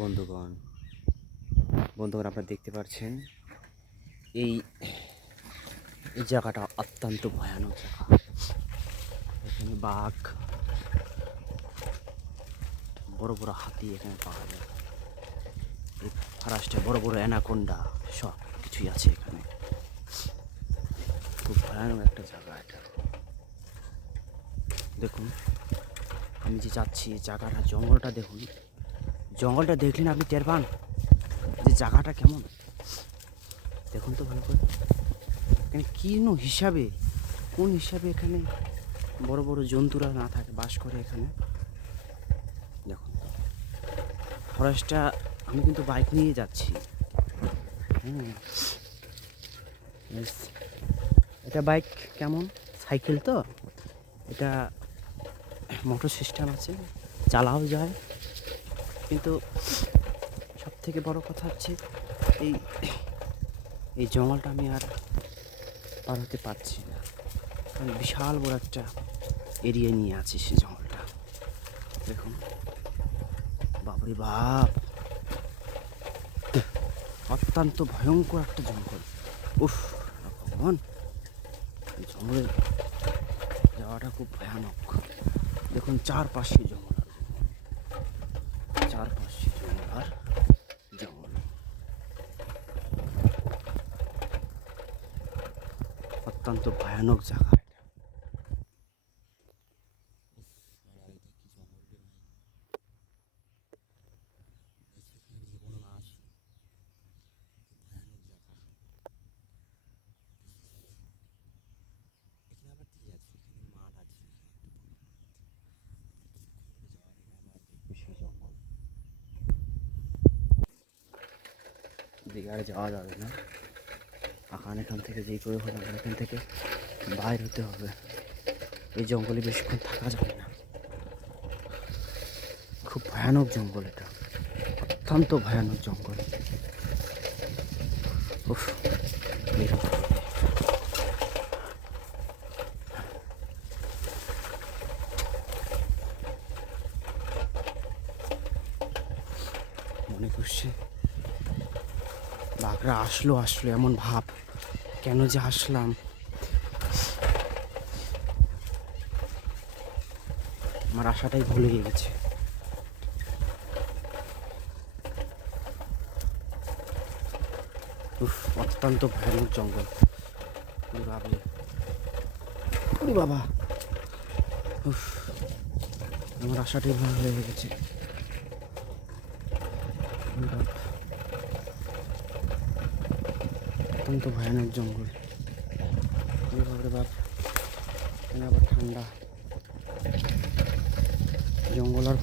বন্ধুগণ বন্ধুগণ আপনারা দেখতে পাচ্ছেন এই এই জায়গাটা অত্যন্ত ভয়ানক জায়গা। এখানে বাঘ, বড় বড় হাতি এখানে পাওয়া যায়। এই ফরেস্টে বড় বড় অ্যানাকোন্ডা সব কিছুই আছে এখানে। খুব ভয়ানক একটা জায়গা এটা। দেখুন আমি যে যাচ্ছি জায়গাটা, জঙ্গলটা দেখুন। জঙ্গলটা দেখলেন আপনি টের পান যে জায়গাটা কেমন। দেখুন তো ভালো করে এখানে কোন হিসাবে এখানে বড় বড় জন্তুরা না থাকে, বাস করে এখানে। দেখুন ফরেস্টটা আমি কিন্তু বাইক নিয়ে যাচ্ছি। এটা বাইক কেমন, সাইকেল তো, এটা মোটর সিস্টেম আছে, চালাও যায়। কিন্তু সব থেকে বড় কথা হচ্ছে এই জঙ্গলটা আমি আর পার হতে পারছি না। কারণ বিশাল বড় একটা এরিয়া নিয়ে আছে সে জঙ্গলটা। দেখুন বাপরে বাপ, অত্যন্ত ভয়ঙ্কর একটা জঙ্গল। উফ ভগবান, জঙ্গলে যাওয়াটা খুব ভয়ানক। দেখুন চারপাশে জঙ্গল আর জঙ্গল, চারপাশে জঙ্গল আর জঙ্গল। অত্যন্ত ভয়ানক জায়গা এটা। দিকে আর যাওয়া যাবে না। এখান থেকে যেই করে হলো এখান থেকে বাইর হতে হবে। এই জঙ্গলে বেশিক্ষণ থাকা যাবে না। খুব ভয়ানক জঙ্গল এটা, অত্যন্ত ভয়ানক জঙ্গল। উফ মনে করছে বাঘরা আসলো এমন ভাব, কেন যে আসলাম। আমার আশাটাই ভুলে গেছে। উফ অত্যন্ত ভয়ানক জঙ্গল। বাবা উফ, আমার আশাটাই ভুল হয়ে গেছে। অত্যন্ত ভয়ানক জঙ্গল। বাপ, এখানে আবার ঠান্ডা জঙ্গল আর